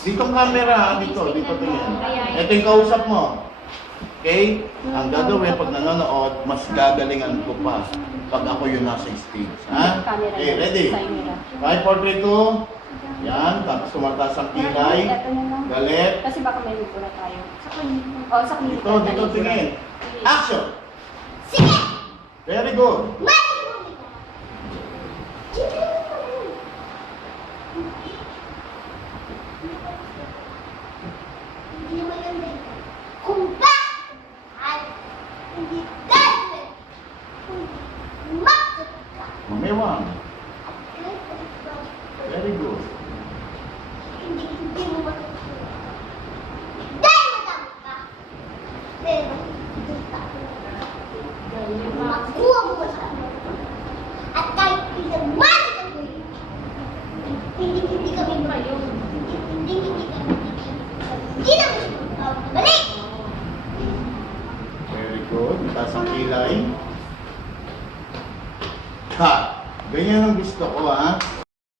Ditong camera, dito tingin. Ito yung kausap mo. Okay? Ang gagawin pag nanonood, mas gagalingan ko pa pag ako yung nasa stage. Ha? Okay, ready? 5, 4, 3, 2. Yan, tapos tumataas ang kilay. Galit. Kasi baka may lipura tayo. Sa kanina. Oh, sa kanina. Dito tingin. Action! Sige! Very good. Hindi maganda ito. Kung bakit at hindi gagawin, kung bakit ka. Mamewang. Very good. Hindi mo matutunan. Dahil matama ka. Pero, hindi ka. Makuha mo masama. At kahit pinagmali ka mo, hindi kami mayo. Hindi kami. Hindi na mo siya balik! Very good. Taas ang kilay. Ha! Ganyan ang gusto ko, ha?